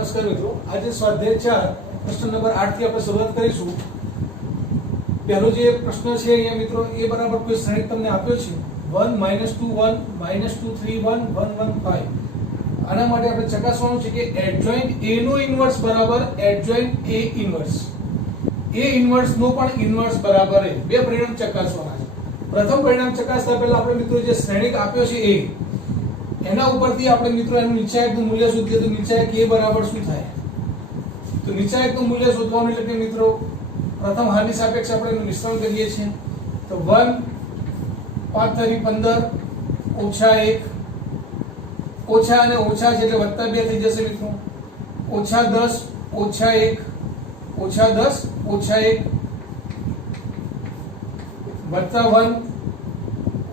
નમસ્કાર મિત્રો, આજે સ્વાધ્યાય 4 પ્રશ્ન નંબર 8 થી આપણે શરૂઆત કરીશું। પહેલો જે પ્રશ્ન છે અહીંયા મિત્રો એ બરાબર કોઈ શ્રેણિક તમને આપ્યો છે 1 -2 1 -2 3 1 1 1 5। આના માટે આપણે ચકાસવાનું છે કે એડજોઇન્ટ A નો ઇન્વર્સ બરાબર adjoint A inverse, A inverse નો પણ ઇન્વર્સ બરાબર A। બે પરિણામ ચકાસવાના છે। પ્રથમ પરિણામ ચકાસતા પહેલા આપણે મિત્રો જે શ્રેણિક આપ્યો છે A એના ઉપરથી આપણે મિત્રો એનું નિશ્ચાયકનું મૂલ્ય શોધીએ તો નિશ્ચાયક A બરાબર શું થાય? તો નિશ્ચાયકનું મૂલ્ય શોધવાનું એટલે કે મિત્રો પ્રથમ હારની સાપેક્ષે આપણે એનું મિશ્રણ કરીએ છીએ તો 1 5 * 15 -1 ઓછા અને ઓછા છે એટલે વત્તા 2 થઈ જશે મિત્રો, -10 -1 -10 -1 વત્તા 1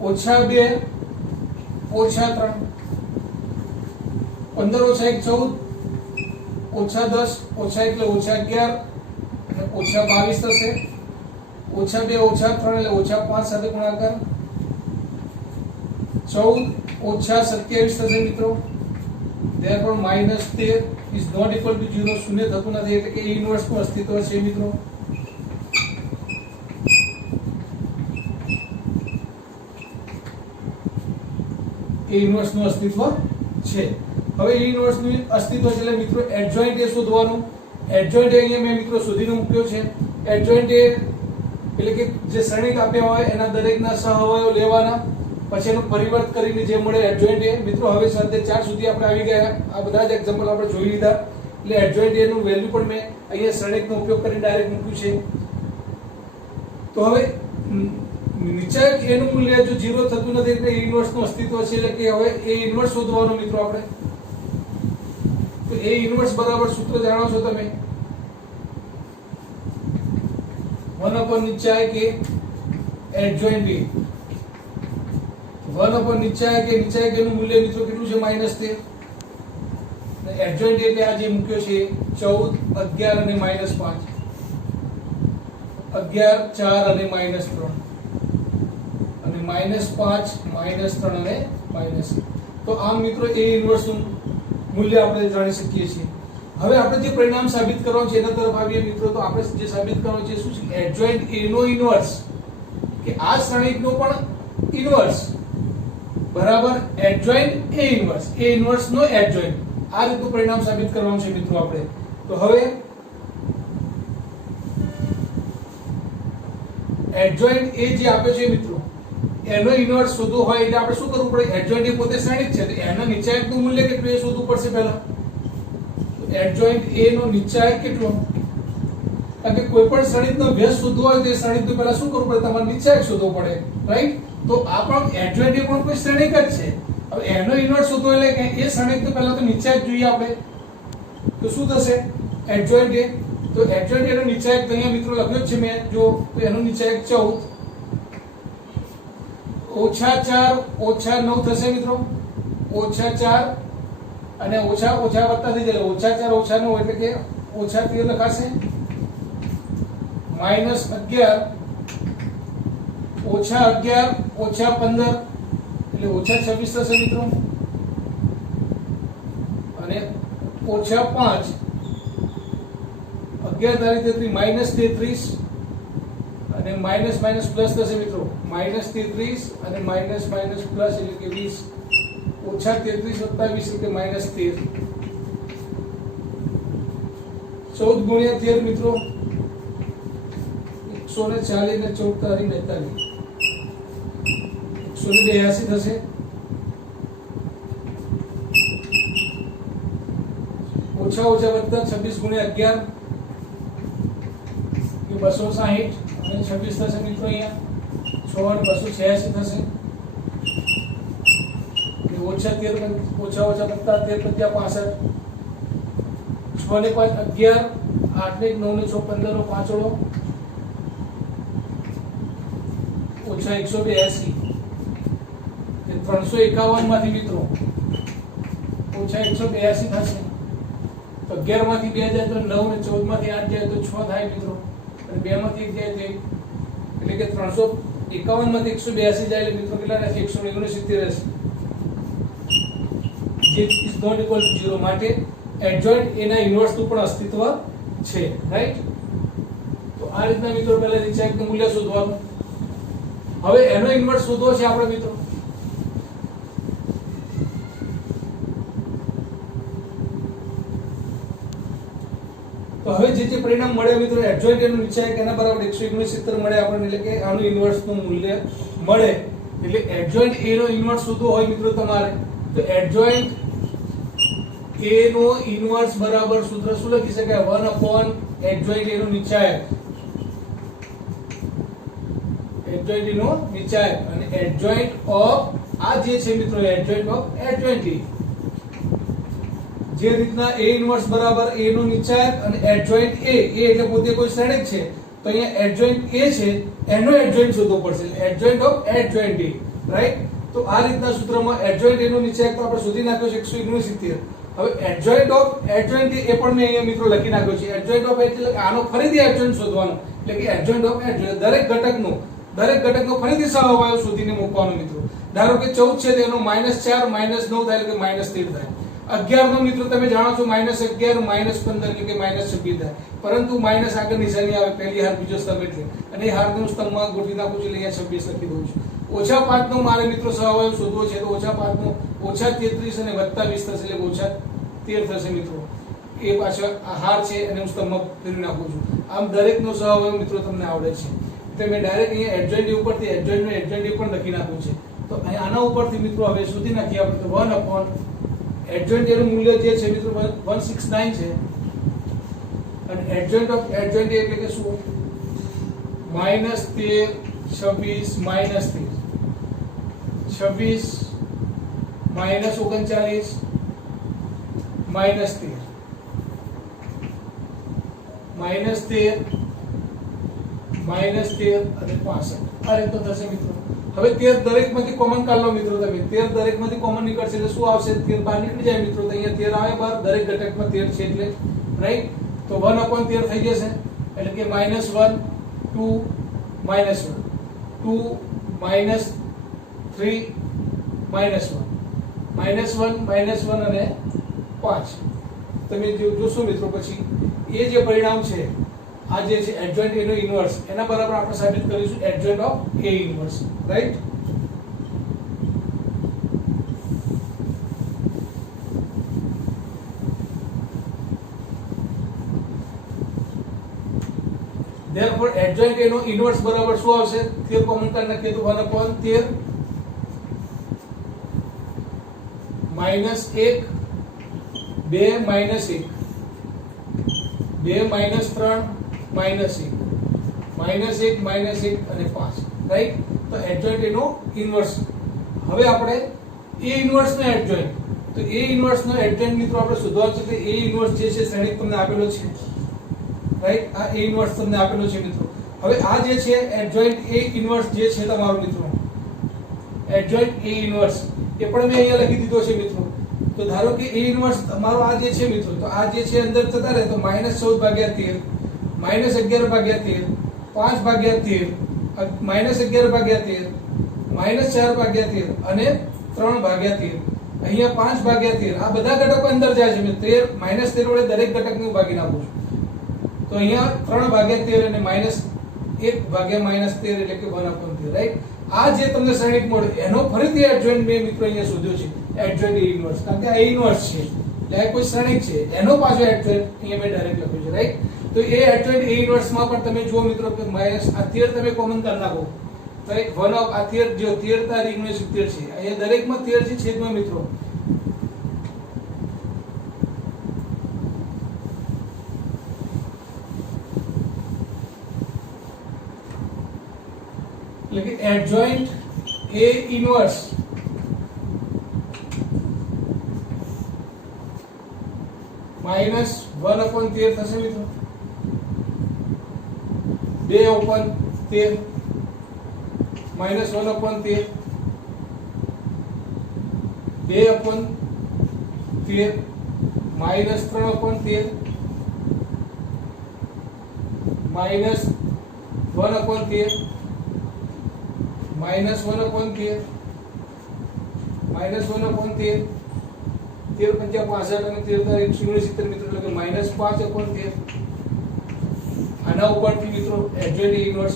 -2 -3 15 - 1 14 -10 -1 એટલે -11 અને -22 થશે, -2 -3 એટલે -5 સાથે ગુણાકાર 14 -27 થશે મિત્રો। therefore -13 is not equal to 0, શૂન્ય થતું નથી એટલે કે A ઇન્વર્સ નું અસ્તિત્વ છે મિત્રો। A ઇન્વર્સ નું અસ્તિત્વ છે। હવે A ઇન્વર્સ નું અસ્તિત્વ છે એટલે મિત્રો એડજોઇન્ટ A શોધવાનું। એડજોઇન્ટ A અહીંયા મેં મિત્રો શોધીને મૂક્યો છે। એડજોઇન્ટ A એટલે કે જે શ્રેણિક આપ્યા હોય એના દરેકના સહઅવયવો લેવાના, પછી એનું પરિવર્ત કરીને જે મળે એડજોઇન્ટ A। મિત્રો હવે સ્વાધ્યાય 4 સુધી આપણે આવી ગયા, આ બધા જ એક્ઝામ્પલ આપણે જોઈ લીધા એટલે એડજોઇન્ટ A નું વેલ્યુ પણ મેં અહીંયા શ્રેણિકનો ઉપયોગ કરીને ડાયરેક્ટ મૂક્યું છે। તો હવે નિશ્ચાયક A નું મૂલ્ય જો 0 થતું નથી એટલે A ઇન્વર્સ નું અસ્તિત્વ છે એટલે કે હવે A ઇન્વર્સ શોધવાનું મિત્રો આપણે। તો A ઇન્વર્સ બરાબર સૂત્ર જાણો છો તમે, 1 નિશ્ચાયક A adjoint A, 1 નિશ્ચાયક A, નિશ્ચાયક A નું મૂલ્ય મિત્રો કેટલું છે -13 અને એડજોઇન્ટ એટલે આ જે મૂક્યો છે 14 11 અને -5 11 4 અને -3 અને -5 -3 અને -1। તો આમ મિત્રો A ઇન્વર્સ નું મૂલ્ય આપણે જાણી શકીએ છીએ। હવે આપણે જે પરિણામ સાબિત કરવાનું છે એના તરફ આવીએ મિત્રો। તો આપણે જે સાબિત કરવાનું છે શું છે? એડજોઇન્ટ A નો ઇન્વર્સ કે આ શ્રેણિકનો પણ ઇન્વર્સ બરાબર adjoint A inverse, A inverse નો એડજોઇન્ટ, આ રીતનું પરિણામ સાબિત કરવાનું છે મિત્રો આપણે। તો હવે એડજોઇન્ટ A જે આપ્યો છે મિત્રો એનો ઇન્વર્સ શોધવો હોય એટલે આપણે શું કરવું પડે? એડજોઇન્ટ A પોતે શ્રેણિક છે તો એના નિશ્ચાયકનું મૂલ્ય કેટલું એ શોધવું પડશે પહેલા। તો એડજોઇન્ટ A નો નિશ્ચાયક કેટલો? કારણ કે કોઈ પણ શ્રેણિકનો વ્યસ્ત શોધવો હોય તો એ શ્રેણિકનું પહેલા શું કરવું પડે? તમારે નિશ્ચાયક શોધવો પડે, રાઈટ? તો આ પણ એડજોઇન્ટ A પણ કોઈ શ્રેણિક જ છે। હવે એનો ઇન્વર્સ શોધવો એટલે કે એ શ્રેણિકનું પહેલા તો નિશ્ચાયક જોઈએ આપણે। તો શું થશે? એડજોઇન્ટ A, તો એડજોઇન્ટ A નો નિશ્ચાયક તો અહીંયા મિત્રો લખ્યો જ છે મેં, જો તો એનો નિશ્ચાયક 14 -4 -9 થશે મિત્રો, -4 અને ઓછા ઓછા વત્તા થઈ જાય, -4 -9 એટલે કે -13 લખાશે, -11 -11 -15 એટલે -26 થશે મિત્રો, અને -5 11 તારીખ -33 અને માઇનસ માઇનસ પ્લસ થશે મિત્રો, -33 અને માઇનસ માઇનસ પ્લસ એટલે કે 20, -33 + 20 એટલે -13, 14 × 13 મિત્રો 140 ને 14 તારી 49 182 થશે, ઓછા ઓછા વત્તા 26 × 11 260 અને 26 થશે મિત્રો, અહીંયા 6 અને 286 થશે, ઓછા 13 ઓછા ઓછા વત્તા 13 + 65 6 ને 5 11 8 ને 9 ને 6 15 નો પાંચડો ઓછા 182 351 માંથી મિત્રો ઓછા 182 થશે, તો 11 માંથી 2 જાય તો 9 ને 14 માંથી 8 જાય તો 6 થાય મિત્રો, અને 2 માંથી 1 જાય તો 1 એટલે કે 351 માંથી 182 જાય એટલે મિત્રો કેટલા રહેશે? 169 રહેશે, જે ઇઝ નોટ ઇક્વલ ટુ 0 માટે એડજોઇન્ટ એ ના ઇન્વર્સ નું પણ અસ્તિત્વ છે, રાઈટ? તો આ રીતના મિત્રો પહેલા નીચેક નું મૂલ્ય શોધવાનું. હવે એનો ઇન્વર્સ શોધવો છે આપણે મિત્રો. તો હવે જે પરિણામ મળે મિત્રો એડજોઇન્ટ એનું નીચેક એના બરાબર 169 મળે આપણને, એટલે કે આનું ઇન્વર્સ નું મૂલ્ય મળે. એટલે એડજોઇન્ટ એ નો ઇન્વર્સ શોધવો હોય મિત્રો તમારે, તો એડજોઇન્ટ a નો ઇન્વર્સ બરાબર સૂત્ર શું લખી શકાય? 1 upon એડજોઇન્ટ a નો નીચાયક, એડજોઇન્ટ a નો નીચાયક અને એડજોઇન્ટ ઓફ આ જે છે મિત્રો એડજોઇન્ટ ઓફ એડજોઇન્ટ a. જે રીતના a ઇન્વર્સ બરાબર a નો નીચાયક અને એડજોઇન્ટ a એટલે પોતે કોઈ શ્રેણિક છે, તો અહીંયા એડજોઇન્ટ a છે એનો એડજોઇન્ટ શોધવો પડશે, adjoint of adjoint a, right? તો આ રીતના સૂત્રમાં એડજોઇન્ટ a નો નીચાયક તો આપણે શોધી નાખ્યો છે 169. હવે એડજોઇન્ટ ઓફ એડજોઇન્ટ એ પણ મેં અહીંયા મિત્રો લખી નાખ્યો છે. એડજોઇન્ટ ઓફ એટલે આનો ફરીથી એડજોઇન્ટ શોધવાનો, એટલે કે એડજોઇન્ટ ઓફ એડજોઇન્ટ દરેક ઘટકનો ફરીથી સહઅવયવ શોધીને મૂકવાનો મિત્રો. ધારો કે 14 છે તેનો -4 -9 થાય એટલે કે -13 થાય. 11 નો મિત્રો તમે જાણો છો -11 -15 એટલે કે -26 થાય, પરંતુ માઈનસ આગળ નિશાની આવે પહેલી હાર બીજો સ્તંભ એટલે, અને એ હારનું સ્તંભમાં ગોઠવી નાખું છું એટલે અહીંયા 26 લખી દઉં છું. -5 નો મારે મિત્રો સહઅવયવ શોધવો છે, તો -5 નો -33 અને +20 થશે એટલે -13 થશે મિત્રો. એ પાછળ હાર છે અને હું સ્તંભમાં ફેરવી નાખું છું. આમ દરેકનો સહઅવયવ મિત્રો તમને આવડે છે. તો મેં ડાયરેક્ટ અહીંયા એડજોઇન્ટ ઉપરથી એડજોઇન્ટ પણ લખી નાખ્યું છે. તો આના ઉપરથી મિત્રો હવે શોધી નાખીએ આપણે. તો 1 upon એડજોઇન્ટ એનું મૂલ્ય જે છે મિત્રો 169 છે, અને એડજોઇન્ટ ઓફ એડજોઇન્ટ એટલે કે શું? -13 26 -13 26 -39 -13 -13 અને 65 આ રીતનો થશે મિત્રો. હવે 13 દરેકમાંથી કોમન કાઢ લો મિત્રો તમે. 13 દરેકમાંથી કોમન નીકળશે એટલે શું આવશે? 13 બહાર નીકળી જાય મિત્રો, તો અહીંયા 13 આવે બહાર, દરેક ઘટકમાં 13 છે એટલે, રાઈટ? તો 1 upon 13 થઈ જશે, એટલે કે -1 2 -1 2 -3 -1 અને 5. તમે જોશો મિત્રો પછી એ જે પરિણામ છે આ જે છે એડજોઇન્ટ a નો ઇન્વર્સ, એના બરાબર આપણે સાબિત કરીશું adjoint of a inverse, right? therefore adjoint a નો ઇન્વર્સ બરાબર શું આવશે? 13 કોમન કાઢી નાખીએ તો 1 upon 13 -1 2 -1 2 -3 -1 -1 અને 5, રાઈટ? તો એડજોઇન્ટ એનો ઇન્વર્સ. હવે આપણે a ઇન્વર્સ નો એડજોઇન્ટ, તો a ઇન્વર્સ નો એડજોઇન્ટ મિત્રો આપણે શોધવાનો છે. કે a ઇન્વર્સ જે છે શ્રેણિક તમને આપેલો છે, રાઈટ? આ a ઇન્વર્સ તમને આપેલો છે મિત્રો. હવે આ જે છે એડજોઇન્ટ a ઇન્વર્સ જે છે તમારો મિત્રો, એડજોઇન્ટ a ઇન્વર્સ એ પણ મેં અહીંયા લખી દીધો છે મિત્રો. તો ધારો કે a ઇન્વર્સ તમારો આ જે છે મિત્રો, તો આ જે છે અંદર જતા રહે તો -14/13 -11/13 5/13 -11/13 -4/13 અને 3/13. અહીંયા 5/13 આ બધા ઘટકો અંદર જાય છે. -13 વડે દરેક ઘટકને ભાગી નાખું છું, તો અહીંયા 3/13 અને -1/-13 એટલે કે 1 upon 13, રાઈટ? આ જે તમને શ્રેણિક મળે એનો ફરીથી એડજોઇન્ટ મેં મિત્રો અહીંયા શોધ્યો છે, એડજોઇન્ટ a ઇન્વર્સ, કારણ કે આ ઇન્વર્સ છે એટલે આ કોઈ શ્રેણિક છે, એનો પાછો એડજોઇન્ટ અહીંયા મેં ડાયરેક્ટ લખ્યું છે, રાઈટ? તો એ એડજોઇન્ટ a ઇન્વર્સ માં પણ તમે જુઓ મિત્રો કે -13 તમે કોમન કરી નાખો, રાઈટ? 1 ઓફ આ 13 જો 13 તારીખ 70 છે, અહીંયા દરેકમાં 13 છે છેદમાં મિત્રો. એટલે કે એડજોઇન્ટ a ઇન્વર્સ -1 upon 13 થશે મિત્રો. 2 upon 13 -1 upon 13 2 upon 13 -3 upon 13 -1 upon 13 -1 upon 13 -1 upon 13 13 × 5 = 65 અને 13 × 169 મિત્રો એટલે કે -5/13. આના ઉપરથી મિત્રો એડજોઇન્ટ ઇન્વર્સ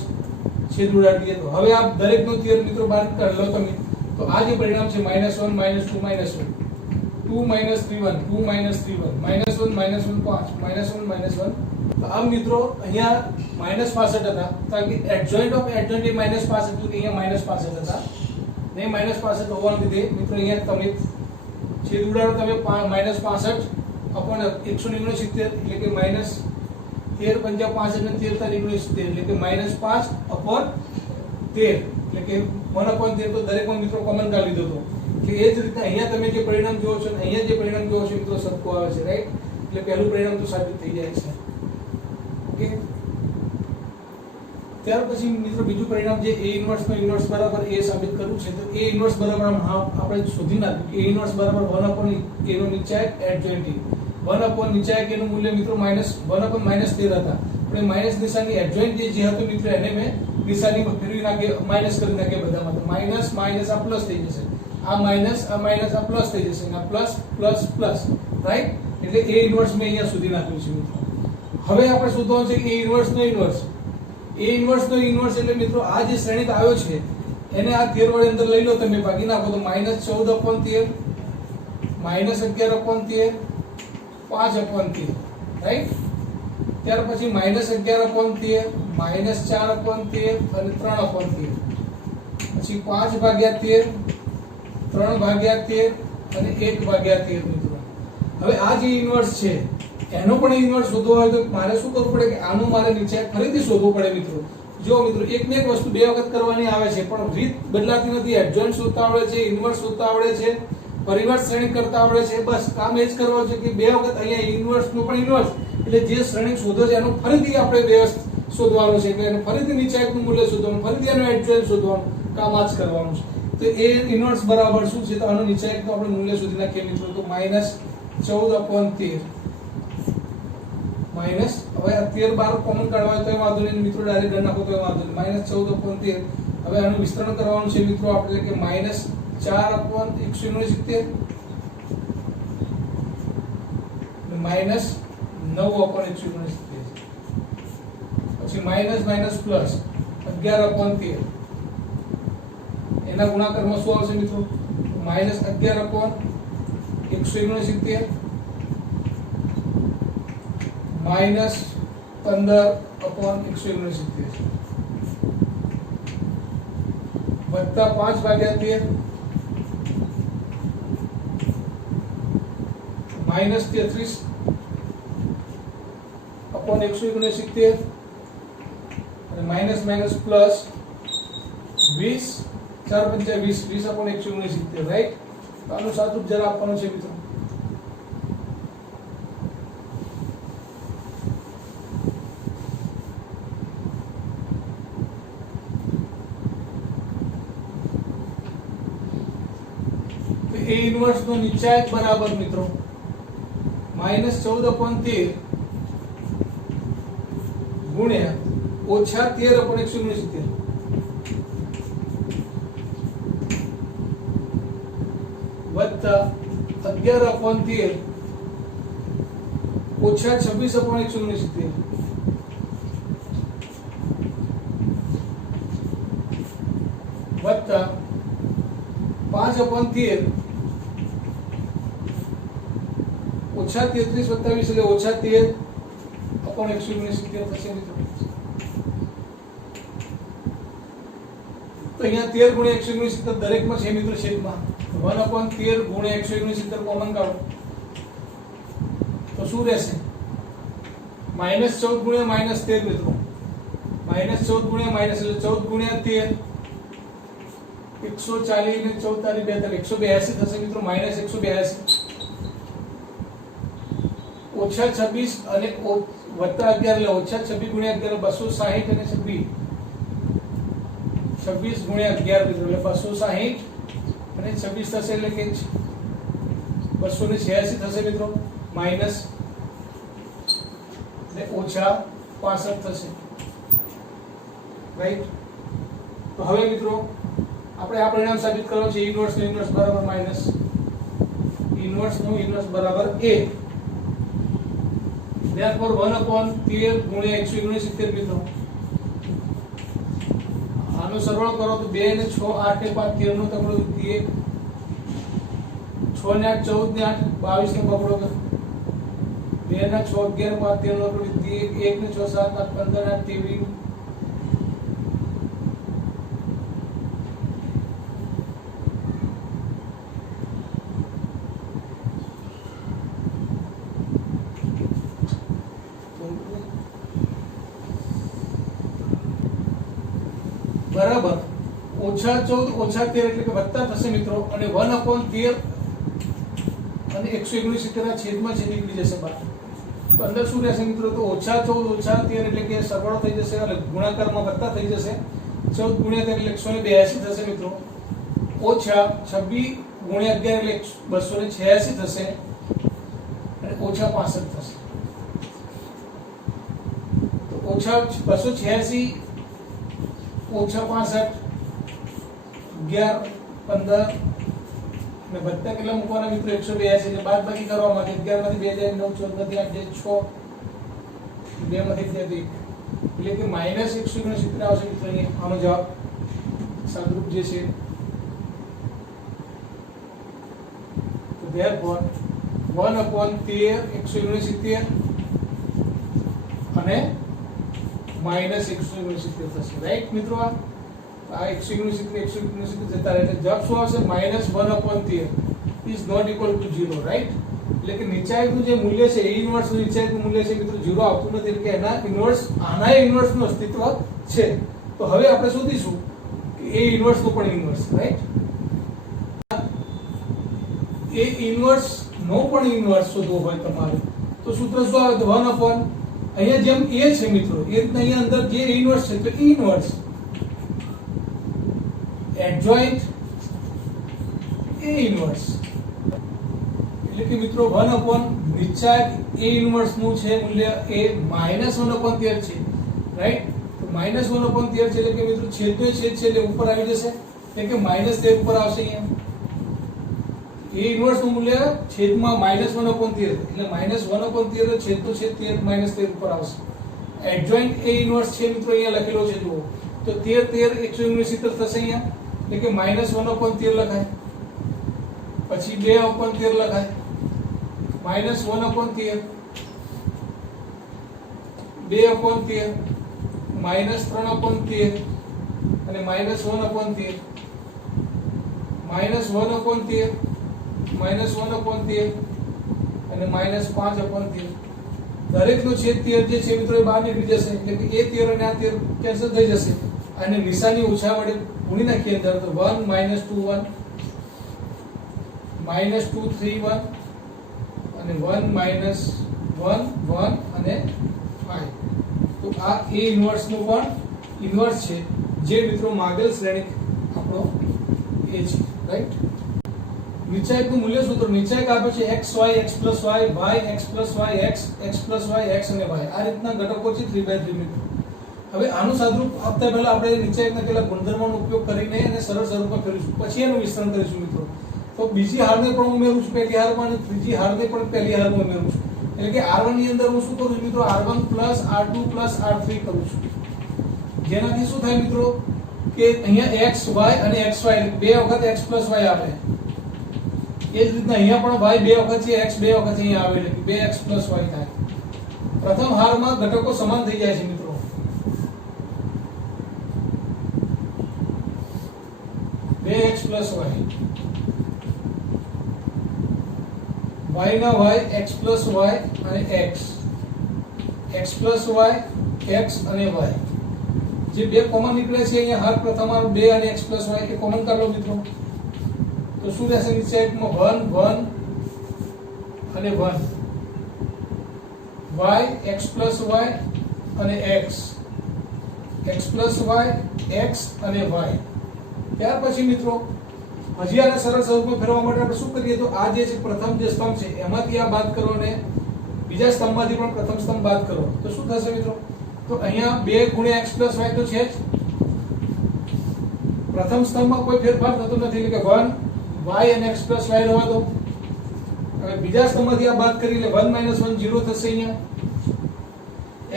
છેદ ઉડાડી દઈએ. તો હવે આ દરેકનો થિયરમ મિત્રો બહાર કાઢ લો તમે. તો આ જે પરિણામ છે -1 -2 -1 2 - 3 1 2 - 3 1 -1 -1 5 -1 તો આમ મિત્રો અહીંયા -65 હતા, કારણ કે એડજોઇન્ટ ઓફ એડજોઇન્ટ એ -65 હતું, અહીંયા -65 હતા ને -65 હોવાને લીધે મિત્રો અહીંયા તમે છેદ ઉડાડો તમે -65/169 એટલે કે -13 × 5 એટલે 13 એટલે કે -5/13 એટલે કે 1/13 તો દરેકમાં મિત્રો કોમન કાઢી લીધો હતો. એટલે એ જ રીતે અહીંયા તમે જે પરિણામ જોવો છો અહીંયા જે પરિણામ જોવો છો મિત્રો સરખું આવે છે, રાઈટ. એટલે પહેલું પરિણામ તો સાચું થઈ જાય છે. ઓકે, ત્યાર પછી મિત્રો બીજું પરિણામ જે a ઇન્વર્સ નો ઇન્વર્સ બરાબર a સાબિત કરવું છે. તો a ઇન્વર્સ બરાબર આપણે શોધી નાખ્યું. a ઇન્વર્સ બરાબર 1/a નો નીચાંક એડજોઇન્ટ 1/ નીચાંક નું મૂલ્ય મિત્રો -1/-13 હતા. આપણે માઈનસ નિશાની એડજોઇન્ટ જે હતું મિત્રો એને મેં નિશાની ફેરવી નાખી, માઈનસ કરી નાખી બધામાં. તો માઈનસ માઈનસ આ પ્લસ થઈ જશે, આ માઈનસ આ પ્લસ થઈ જશે અને આ પ્લસ પ્લસ પ્લસ, રાઈટ. એટલે a ઇન્વર્સ મેં અહીંયા સુધી નાખ્યું છે મિત્રો. હવે આપણે શોધવાનું છે કે a ઇન્વર્સ નો ઇન્વર્સ. a ઇન્વર્સ નો ઇન્વર્સ એટલે મિત્રો આ જે શ્રેણિક આવ્યો છે એને આ 13 વડે અંદર લઈ લો તમે, ભાગી નાખો તો -14/13 -11/13 5/13, રાઈટ. ત્યાર પછી -11/13 -4/13 અને 3/13, પછી 5/13 3/13 અને 1/13 મિત્રો. હવે આ જે ઇન્વર્સ છે એનો પણ ઇન્વર્સ શોધવો હોય તો મારે શું કરવું પડે કે આનું મારે નીચે ફરીથી શોધવું પડે મિત્રો. જો મિત્રો એક ને એક વસ્તુ બે વખત કરવાની આવે છે પણ રીત બદલાતી નથી. એડજોઇન્ટ શોધતા આવડે છે, ઇન્વર્સ શોધતા આવડે છે, પરિવર્ત શ્રેણિક કરતા આવડે છે. બસ કામ એ જ કરવાનું છે કે બે વખત અહીંયા ઇન્વર્સ નો પણ ઇન્વર્સ એટલે જે શ્રેણિક શોધો છે એનું ફરીથી આપણે વ્યવસ્થિત શોધવાનું છે, એટલે એનું ફરીથી નીચાંકનું મૂલ્ય શોધવાનું, ફરીથી એનું એડજોઇન્ટ શોધવાનું કામ આ જ કરવાનું છે. તો એ ઇન્વર્સ બરાબર શું છે? તો આનું નીચાંકનું આપણે મૂલ્ય શોધી નાખીએ મિત્રો. તો -14/13 માઈનસ, હવે આ 13 12 કોમન કાઢવા હોય તો વાંધો નહીં મિત્રો, ડાયરેક્ટ ગણ નાખો તો વાંધો નહીં. -14/13 હવે આનું વિસ્તરણ કરવાનું છે મિત્રો આપણે કે -4/169 -9/169 પછી માઈનસ માઈનસ પ્લસ 11/13 એના ગુણાકારમાં શું આવશે મિત્રો? -11/169 -15/169 વત્તા 5/13 -33/169 અને માઈનસ માઈનસ પ્લસ 20 4 × 5 = 20/169, રાઈટ. તો આનું સાદુરૂપ જરા આપવાનું છે મિત્રો. a ઇન્વર્સ નો નીચાંક બરાબર મિત્રો -14/13 ગુણ્યા -13/169 વત્તા 11/13 -26/169 વત્તા 5/13 -33 + 20 એટલે -13/169 થશે મિત્રો. તો અહીંયા 13 × 169 દરેકમાં છે મિત્રો છેદમાં. 1/13 × 169 કોમન કાઢો તો શું રહેશે? -14 × -13 મિત્રો. -14 × એટલે 14 × 13 140 ને 14 42 182 થશે મિત્રો. -182 -26 અને વત્તા 11 એટલે -26 × 11 260 અને 26 26 × 11 મિત્રો એટલે 260 અને 26 થશે એટલે કે 286 થશે મિત્રો. માઈનસ એટલે -65 થશે, રાઈટ. તો હવે મિત્રો આપણે આ પરિણામ સાબિત કરવાનું છે. ઇન્વર્સ નો ઇન્વર્સ બરાબર માઈનસ a ઇન્વર્સ નું ઇન્વર્સ બરાબર a. therefore 1/13 ગુણ્યા 169 મિત્રો. આનો સરવાળો કરો તો 2 ને 6 8 ને 5 13 નો તગડો 1, 6 ને 8 14 ને 8 22 નો પકડો 2 ને 6 11 5 13 નો તગડો 1 ને 6 7 8 15 ને 8 23. બરાબર -14 એટલે કે વત્તા થશે મિત્રો, અને 1/13 અને 169 ના છેદમાં છે નીકળી જશે બહાર. તો અંદર શું રહેશે મિત્રો? તો -14 -13 એટલે કે સરવાળો થઈ જશે અને ગુણાકારમાં વત્તા થઈ જશે. 14 ગુણ્યા 13 એટલે 182 થશે મિત્રો. -26 ગુણ્યા 11 એટલે 286 થશે અને -65 થશે. તો -286 -65 11 15 ને વત્તા કેટલા મૂકવાના મિત્રો? 182 એટલે બાદ બાકી કરવા માટે 11 માંથી 2 જાય 9 14 માંથી 8 જાય 6 2 માંથી 2 એટલે કે -169 આવશે મિત્રો. અહીંયા આનો જવાબ સાદુરૂપ જે છે. તો therefore 1/13 169 અને -169 થશે. રાઈટ મિત્રો? આ 169 જતા રહે એટલે જવાબ શું આવશે? -1/13 is not equal to 0. Right? એટલે કે નિચાયકનું જે મૂલ્ય છે એ ઇન્વર્સ નું નિચાયકનું મૂલ્ય છે મિત્રો 0 આવતું નથી, એટલે કે એના ઇન્વર્સ આના ઇન્વર્સ નું અસ્તિત્વ છે. તો હવે આપણે શોધીશું કે એ ઇન્વર્સ નું પણ ઇન્વર્સ. રાઈટ? એ ઇન્વર્સ નો પણ ઇન્વર્સ શોધવો હોય તમારે તો સૂત્ર શું આવે? તો 1/, અહીંયા જેમ a છે મિત્રો એ રીતના અહીંયા અંદર જે ઇન્વર્સ છે તો e inverse adjoint a inverse, એટલે કે મિત્રો 1/, નિચાયક a ઇન્વર્સ નું છે મૂલ્ય એ -1/13 છે. રાઈટ? તો -1/13 છે એટલે કે મિત્રો છેદનો છેદ છે એટલે ઉપર આવી જશે, એટલે કે -13 ઉપર આવશે. અહીંયા a ઇન્વર્સ નું મૂલ્ય છેદમાં -1/13 એટલે -1/13 છેદનો છેદ 13 ઉપર આવશે. એડજોઇન્ટ a ઇન્વર્સ છે મિત્રો અહીંયા લખેલો છે જુઓ, તો 13 169 થશે અહીંયા, એટલે કે -1/13 લખાય, પછી 2/13 લખાય, -1/13 2/13 -3/13 અને -1/13 -1/13 -1/13 અને -5/13. દરેકનો છેદ 13 જે છે મિત્રો એ બહાર નીકળી જશે, એટલે કે એ 13 અને આ 13 કેન્સલ થઈ જશે અને નિશાની ઓછા વડે ગુણી નાખીએ અંદર તો 1 -2 1 -2 3 1 અને 1 -1 1 અને 5. તો આ a ઇન્વર્સ નું પણ ઇન્વર્સ છે જે મિત્રો માગેલ શ્રેણિક આપણો a છે. રાઈટ? નિચાયકનું મૂલ્ય સૂત્ર નિચાયક આપે છે x y x plus y y x plus y x x plus y x અને y. આ રીતના ઘટકો છે 3/3 મિત્રો. હવે આનું સાદુરૂપ આપતા પહેલા આપણે નિચાયકના કેટલાક ગુણધર્મોનો ઉપયોગ કરીને એને સરળ સ્વરૂપમાં ફેરવીશું, પછી એનું વિસ્તરણ કરીશું મિત્રો. તો બીજી હારને પણ ઉમેરું છું પહેલી હારમાં અને ત્રીજી હારને પણ પહેલી હારમાં ઉમેરું છું, એટલે કે r1 ની અંદર હું શું કરું છું મિત્રો? r1 + r2 + r3 કરું છું, જેનાથી શું થાય મિત્રો કે અહીંયા x y અને xy બે વખત x plus y આવે. એ જ રીતના અહીંયા પણ y બે વખત છે, x બે વખત અહીંયા આવે, એટલે 2x + y થાય. પ્રથમ હારમાં ઘટકો સમાન થઈ જાય છે મિત્રો. x + y y ના y x + y અને x x + y x અને y જે બે કોમન નીકળે છે અહીંયા હાર પ્રથમ હાર 2 અને x + y એ કોમન કાઢ લો મિત્રો. તો શું રહેશે? નિચાયકમાં 1 1 અને 1 y x + y અને x x + y x અને y. ત્યાર પછી મિત્રો હજી આને સરળ સ્વરૂપમાં ફેરવવા માટે આપણે શું કરીએ? તો આ જે છે પ્રથમ જે સ્તંભ છે એમાંથી આ બાદ કરો અને બીજા સ્તંભમાંથી પણ પ્રથમ સ્તંભ બાદ કરો તો શું થશે મિત્રો? તો અહીંયા 2 ગુણ્યા x + y તો છે જ. પ્રથમ સ્તંભમાં કોઈ ફેરફાર થતો નથી, એટલે કે 1 y અને x + y રહેવા દો. હવે બીજા સ્તંભમાંથી આ બાદ કરી એટલે 1 - 1 0 થશે અહીંયા,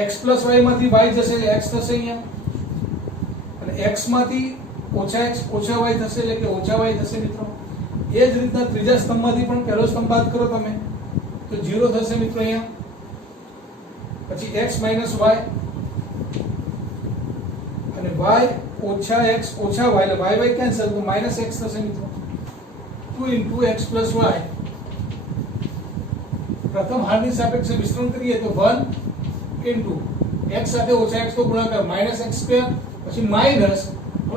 x + y માંથી y જશે એટલે x થશે અહીંયા, અને x માંથી -x -y થશે એટલે કે -y થશે મિત્રો. એ જ રીતના ત્રીજા સ્તંભમાંથી પણ પહેલો સ્તંભ બાદ કરો તમે તો 0 થશે મિત્રો અહીંયા, પછી x - y અને y -x -y એટલે y કેન્સલ તો -x થશે મિત્રો. 2 × x + y પ્રથમ હારની સાપેક્ષે વિસ્તરણ કરીએ તો 1 × x સાથે -x તો ગુણાકાર -x2 પછી માઈનસ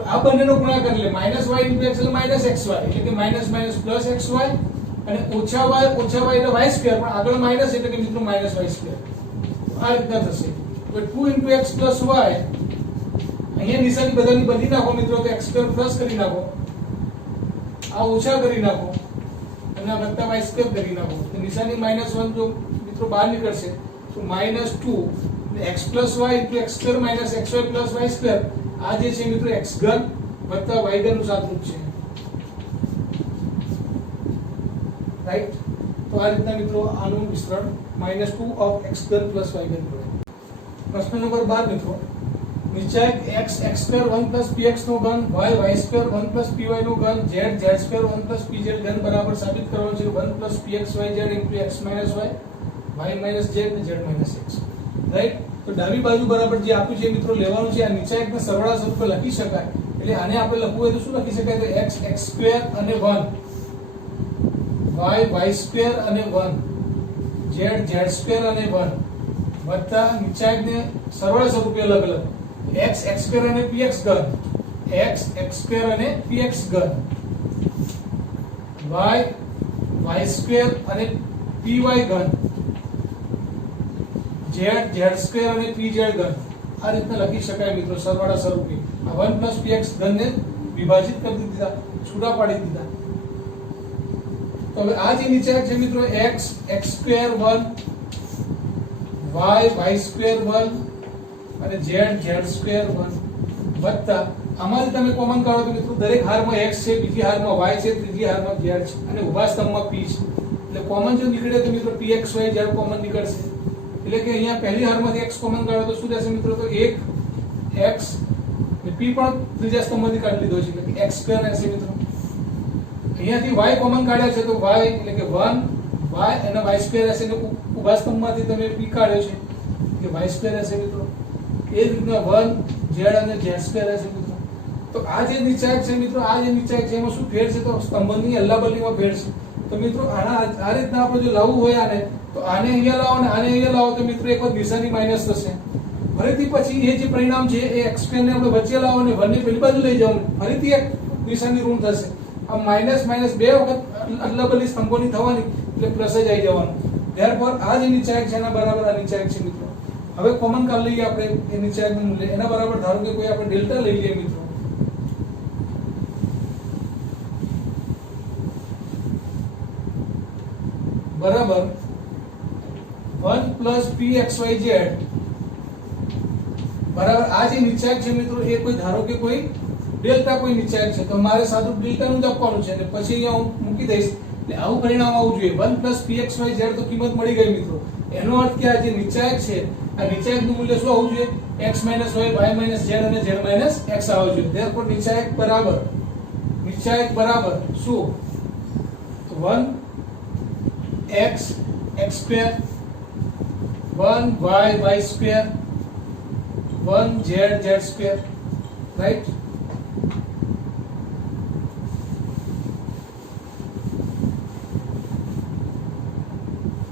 આ બંનેનો ગુણાકાર એટલે -y × x એટલે -xy એટલે કે -- +xy અને -y એટલે y2 પણ આગળ માઈનસ એટલે કે મિત્રો -y2 આ રીતના થશે. તો 2 × x + y અહીંયા નિશાની બધાની બદલી નાખો મિત્રો તો x2 પ્લસ કરી નાખો, આ ઓછા કરી નાખો અને આ વત્તા y2 કરી નાખો તો નિશાની -1 જો મિત્રો બહાર નીકળશે તો -2 x + y × x2 - xy + y2 આ જે છે મિત્રો x3 + y3 નું સાદુરૂપ છે, રાઈટ. તો આ રીતના મિત્રો આનું વિસ્તરણ -2 of x3 + y3 હોય. પ્રશ્ન નંબર 12 મિત્રો નિશ્ચયક x x2 1 + px નો ઘન y y2 1 + py નો ઘન z z2 1 + pz ઘન બરાબર સાબિત કરવાનો છે 1 + pxyz × x - y y - z અને z - x, રાઈટ. તો ડાબી બાજુ બરાબર જે આપ્યું છે મિત્રો લેવાનું છે, આ નિશ્ચયકને સરવાળા સ્વરૂપે લખી શકાય એટલે આને આપણે લખવું હોય તો શું લખી શકાય તો x x2 અને 1 y y2 અને 1 z z2 અને 1 વત્તા નિશ્ચયકને સરવાળા સ્વરૂપે અલગ અલગ x x2 અને px ઘન x x2 અને px ઘન y y2 અને py ઘન z z2 અને pz ઘન આ રીતના લખી શકાય મિત્રો સરવાળા સ્વરૂપે. આ 1 + px ઘનને વિભાજિત કરી દીધા, છૂટા પાડી દીધા. તો હવે આ જે નિશ્ચયક છે મિત્રો x x2 1 y y2 1 અને z z2 1 વત્તા આમાંથી તમે કોમન કાઢો તો મિત્રો દરેક હારમાં x છે, બીજી હારમાં y છે, ત્રીજી હારમાં z છે અને ઊભા સ્તંભમાં p છે એટલે કોમન જો નીકળે તો મિત્રો pxy z કોમન નીકળશે એટલે કે અહીંયા પહેલી હારમાંથી x કોમન કાઢો તો શું થશે મિત્રો તો 1 x અને p પણ ત્રીજા સ્તંભમાંથી કાઢી લીધો છે એટલે કે x2 રહેશે મિત્રો. અહીંયાથી y કોમન કાઢ્યા છે તો y એટલે કે 1 y અને y2 રહેશે એટલે ઊભા સ્તંભમાંથી તમે p કાઢ્યો છે એટલે y2 રહેશે મિત્રો. એ જ રીતના 1 z અને z2 રહેશે મિત્રો. તો આ જે નિશ્ચયક છે મિત્રો આ જે નિશ્ચયક છે એમાં શું ફેર છે તો સ્તંભની અલ્લાબલ્લીમાં ફેર છે. તો મિત્રો આના આ રીતના આપણે જો લાવવું હોય આને તો આને અહીંયા લાવો અને આને અહીંયા લાવો તો મિત્રો એક વખત નિશાની માઈનસ થશે, ફરીથી પછી એ જે પરિણામ છે એ x2 ને આપણે વચ્ચે લાવો અને 1 ની પેલી બાજુ લઈ જાવ ફરીથી એક નિશાની ઋણ થશે. આ માઈનસ માઈનસ બે વખત અદલાબદલી સ્તંભોની થવાની એટલે પ્લસ જ આવી જવાનું. ધેરફોર આ જે નિશ્ચયક છે એના બરાબર આ નિશ્ચયક છે મિત્રો. હવે કોમન કાઢ લઈએ આપણે એ નિશ્ચયકનું મૂલ્ય એના બરાબર ધારો કે કોઈ આપણે ડેલ્ટા લઈ લઈએ મિત્રો બરાબર 1 + pxyz બરાબર આ જે નિશ્ચયક છે મિત્રો એ કોઈ ધારો કે કોઈ ડેલ્ટા કોઈ નિશ્ચયક છે તો મારે સાદું ડેલ્ટા નું જ આપવાનું છે અને પછી અહીંયા હું મૂકી દઈશ એટલે આવું પરિણામ આવવું જોઈએ 1 + pxyz તો કિંમત મળી ગઈ મિત્રો. એનો અર્થ કે આ જે નિશ્ચયક છે આ નિશ્ચયકનું મૂલ્ય શું આવવું જોઈએ x - y y - z અને z - x આવવું જોઈએ. ધેરફોર નિશ્ચયક બરાબર શું તો 1 x x2 1 y y2 1 z z2 right.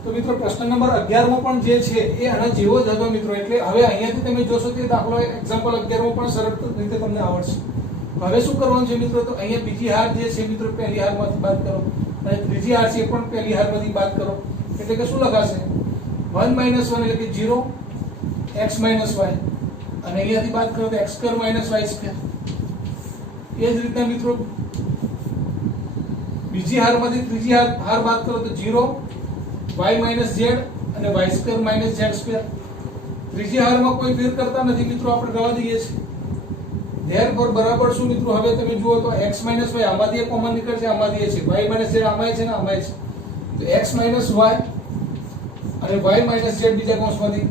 તો મિત્રો પ્રશ્ન નંબર 11 માં પણ જે છે એ આના જેવો જ હતો મિત્રો. એટલે હવે અહીંયાથી તમે જોશો કે દાખલો એક્ઝામ્પલ 11 માં પણ સરળ રીતે તમને આવડશે. હવે શું કરવાનું છે મિત્રો તો અહીંયા બીજી હાર જે છે મિત્રો પહેલી હારમાંથી બાદ કરો અને ત્રીજી હાર છે એ પણ પહેલી હારમાંથી બાદ કરો એટલે કે શું લખાશે 1 - 1 એટલે કે 0 x - y અને અહીંયાથી બાદ કરો તો x2 - y2. એ જ રીતના મિત્રો બીજી હારમાંથી ત્રીજી હાર બાદ કરો તો 0 y - z અને y2 - z2. ત્રીજી હારમાં કોઈ ફેર કરતા નથી મિત્રો આપણે રવા દઈએ છીએ. ધેરફોર બરાબર શું મિત્રો હવે તમે જુઓ તો x - y આમાંથી એક કોમન નીકળશે આમાંથી એ છે y - z આમાં છે ને આમાં છે તો x માઇનસ વાય અને y માઇનસ z બીજા કૌંસમાંથી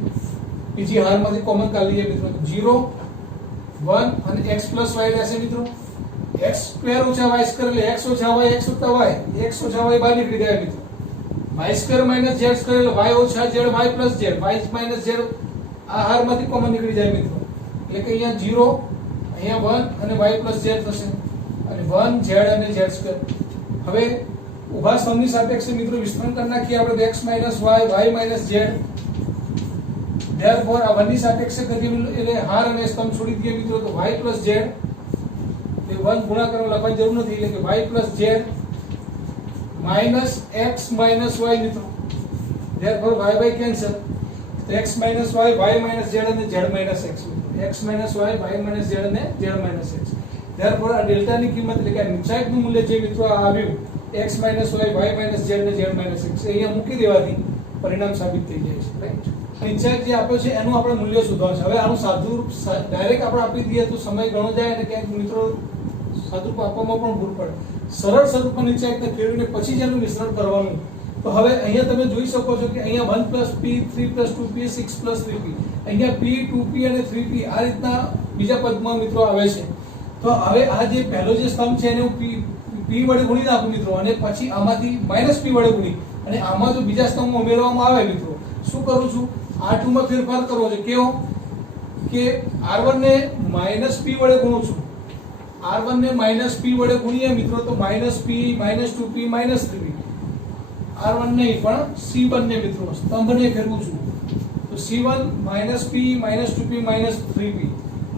બીજી હારમાંથી કોમન કાઢી લઈએ મિત્રો. 0 1 અને x પ્લસ y રહેશે મિત્રો. x સ્ક્વેર ઓછા y સ્ક્વેર એટલે x ઓછા y x વત્તા y x ઓછા y બહાર નીકળી ગયા મિત્રો. y square minus z square એટલે y ઓછા z y plus z y minus z આ હારમાંથી કોમન નીકળી જાય મિત્રો. એટલે કે અહીંયા 0 અહીંયા 1 અને y પ્લસ z થશે અને 1 z અને z સ્ક્વેર. હવે ઉભા સ્તંભની સાપેક્ષે મિત્રો વિસ્તરણ કરી નાખીએ આપણે x minus y y minus z. Therefore આ 1 ની સાપેક્ષે કરીએ એટલે હાર અને સ્તંભ છોડી દઈએ મિત્રો. તો y પ્લસ z એ 1 ગુણાકારમાં લખવાની જરૂર નથી એટલે કે y plus z minus x minus y મિત્રો. Therefore y cancel. તો x minus y y minus z અને z minus x x minus y y minus z અને z માઇનસ x. ધેરફોર આ ડેલ્ટા ની કિંમત એટલે કે નિશ્ચયકનું મૂલ્ય જે મિત્રો આ આવ્યું x minus y y minus z અને z માઇનસ x અહીંયા મૂકી દેવાથી પરિણામ સાબિત થઈ જાય છે. રાઈટ. નિશ્ચયક જે આપ્યો છે એનું આપણે મૂલ્ય શોધવાનું છે. હવે આનું સાદુરૂપ ડાયરેક્ટ આપણે આપી દઈએ તો સમય ઘણો જાય અને ક્યાંક મિત્રો સાદુરૂપ આપવામાં પણ ભૂલ પડે. સરળ સ્વરૂપમાં નિશ્ચયકને ફેરવીને પછી જ એનું મિશ્રણ કરવાનું. તો હવે અહીંયા તમે જોઈ શકો છો કે અહીંયા 1 + p 3 + 2p 6 + 3p અહીંયા p 2p અને 3p આ રીતના બીજા પદમાં મિત્રો આવે છે. તો હવે આ જે પહેલો જે સ્તંભ છે એને હું p વડે ગુણી નાખું મિત્રો અને પછી આમાંથી -p વડે ગુણી અને આમાં જો બીજા સ્તંભમાં ઉમેરવામાં આવે મિત્રો શું કરું છું r2 માં ફેરફાર કરવો છે. કેવો કે r1 ને -p વડે ગુણું છું. r1 ને -p વડે ગુણીએ મિત્રો તો -p -2p -3p r1 નહીં પણ c1 ને મિત્રો સ્તંભને ફેરવું છું. તો c1 -p -2p -3p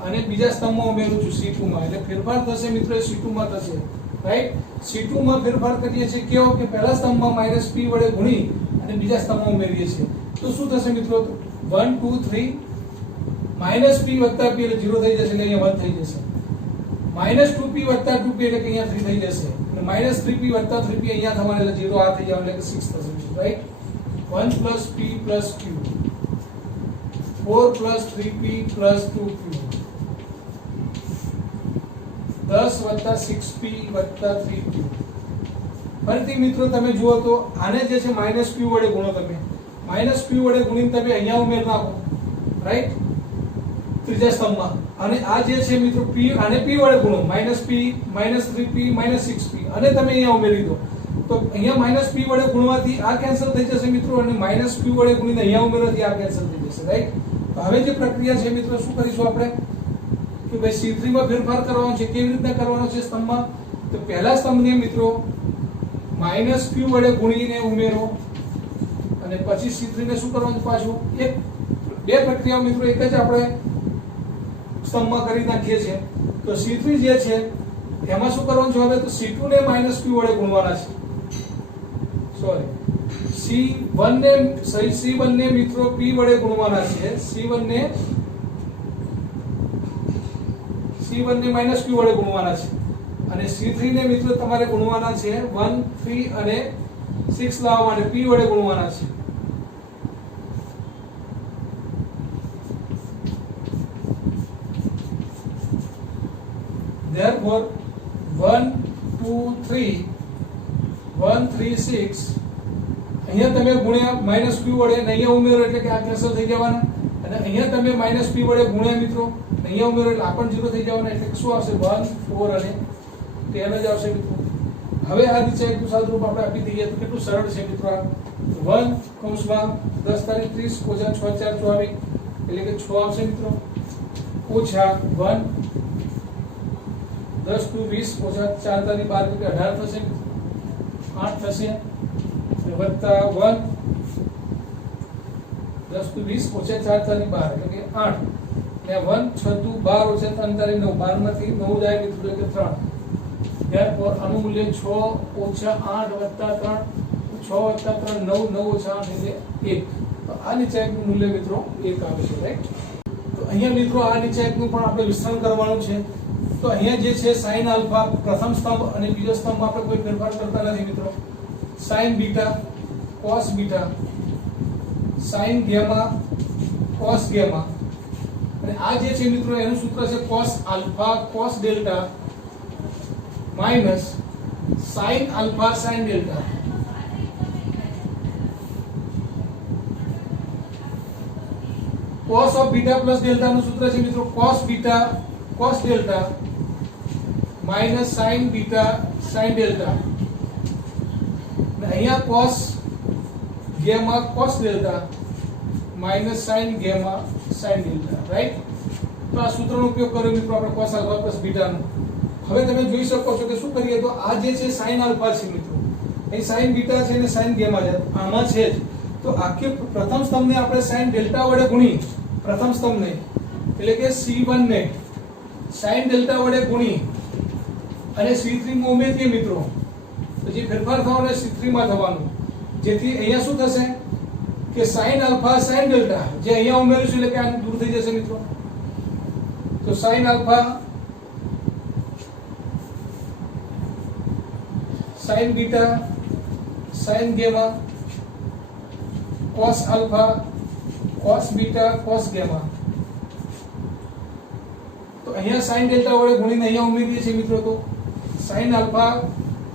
અને બીજા સ્તંભમાં ઉમેરું છું c2 માં એટલે ફેરફાર થશે મિત્રો c2 માં થશે. રાઈટ. c2 માં ફેરફાર કરીએ છીએ કેવો કે પહેલા સ્તંભમાં -p વડે ગુણી અને બીજા સ્તંભમાં ઉમેરીએ છીએ. તો શું થશે મિત્રો 1 2 3 -p + p એટલે 0 થઈ જશે એટલે અહીંયા 1 થઈ જશે. -2p + 2p એટલે કે અહીંયા 3 થઈ જશે અને -3p + 3p અહીંયા થવાને એટલે 0 આ થઈ જવાનું એટલે 6 થશે. Right. 1 + p + q 4 + 3p + 2q 10 + 6p + 3q. ફરીથી મિત્રો તમે જુઓ તો આને જે છે -p વડે ગુણો તમે -p વડે ગુણીને તમે અહીંયા ઉમેર નાખો. રાઈટ. ત્રીજા સ્તંભમાં અને આ જે છે મિત્રો p આને p વડે ગુણો -p -3p -6p અને તમે અહીંયા ઉમેરી દો તો અહીંયા -p વડે ગુણવાથી આ કેન્સલ થઈ જશે મિત્રો અને -p વડે ગુણીને અહીંયા ઉમેરવાથી આ કેન્સલ થઈ જશે. રાઈટ. તો હવે જે પ્રક્રિયા છે મિત્રો શું કરીશું આપણે કે ભાઈ c3 માં ફેરફાર કરવાનો છે. કેવી રીતના કરવાનો છે સ્તંભમાં તો પહેલા સ્તંભને મિત્રો -p વડે ગુણીને ઉમેરો અને પછી c3 ને શું કરવાનું પાછું બે પ્રક્રિયાઓ મિત્રો એક જ આપણે સ્તંભમાં કરી નાખીએ છીએ. તો c3 જે છે એમાં શું કરવાનું છે હવે તો c2 ને -p વડે ગુણવાના છે. સોરી c1 ને મિત્રો p વડે ગુણવાના છે. c1 ને -p વડે ગુણવાના છે અને c3 ને મિત્રો તમારે ગુણવાના છે 1 3 અને 6 લાવવા માટે p વડે ગુણવાના છે. Therefore 1 2 3 1 3 6 અહીંયા તમે ગુણ્યા -p વડે અહીંયા ઉમેરો એટલે કે આ કેન્સલ થઈ જવાના અને અહીંયા તમે -p વડે ગુણ્યા મિત્રો અહીંયા ઉમેરો એટલે આ પણ 0 થઈ જવાના એટલે શું આવશે 1 4 અને 10 જ આવશે મિત્રો. હવે આ નિશ્ચયકનું સાદુરૂપ આપણે આપી દઈએ તો કેટલું સરળ છે મિત્રો. 1 કૌંસમાં 10 તારીખ 30 ઓછા 6 4 24 એટલે કે 6 આવશે મિત્રો ઓછા 1 10 * 20 ઓછા 4 તારીખ 12 એટલે 18 થશે 8 થશે વત્તા 1 10 * 20 ઓછા 4 તારીખ 12 એટલે કે 8 એટલે 1 6 * 12 ઓછા 3 તારીખ 9 12 માંથી 9 જાય મિત્રો એટલે 3. Therefore આનું મૂલ્ય 6 - 8 + 3 6 + 3 9 9 - 8 એટલે 1. તો આ નિશ્ચયકનું મૂલ્ય મિત્રો 1 આવે છે. રાઈટ. તો અહીંયા મિત્રો આ નિશ્ચયકનું પણ આપણે વિસ્તરણ કરવાનું છે. તો અહીંયા જે છે sin આલ્ફા પ્રથમ સ્તંભ અને બીજો સ્તંભ આપણે કોઈ ફેરફાર કરતા નથી મિત્રો. sin beta cos beta sin gamma cos gamma અને આ જે છે મિત્રો એનું સૂત્ર છે cos alpha cos delta minus sin alpha sin delta. cos of beta plus delta નું સૂત્ર છે મિત્રો cos beta cos delta minus sin beta sin delta, અને અહીંયા cos gamma cos delta minus sin gamma sin delta, right? તો આ સૂત્રનો ઉપયોગ કર્યો મિત્રો આપણે cos alpha plus beta નું. હવે તમે જોઈ શકો છો કે શું કરીએ તો આ જે છે sin alpha છે મિત્રો, અહીં sin beta છે અને sin gamma છે, આમાં છે જ. તો આખી પ્રથમ સ્તંભને આપણે sin delta વડે ગુણી, પ્રથમ સ્તંભને એટલે કે C1 ને sin delta વડે ગુણી અને C3 માં ઉમેરીએ મિત્રો, તો જે ફેરફાર થવાનો C3 માં થવાનું, જેથી અહીંયા શું થશે કે sin alpha sin delta જે અહીંયા ઉમેરીશું એટલે કે આ દૂર થઈ જશે મિત્રો. તો sin alpha sin beta sin gamma cos alpha cos beta cos gamma, તો અહીંયા sin delta વડે ગુણીને અહીંયા ઉમેરીએ છીએ મિત્રો. તો sin alpha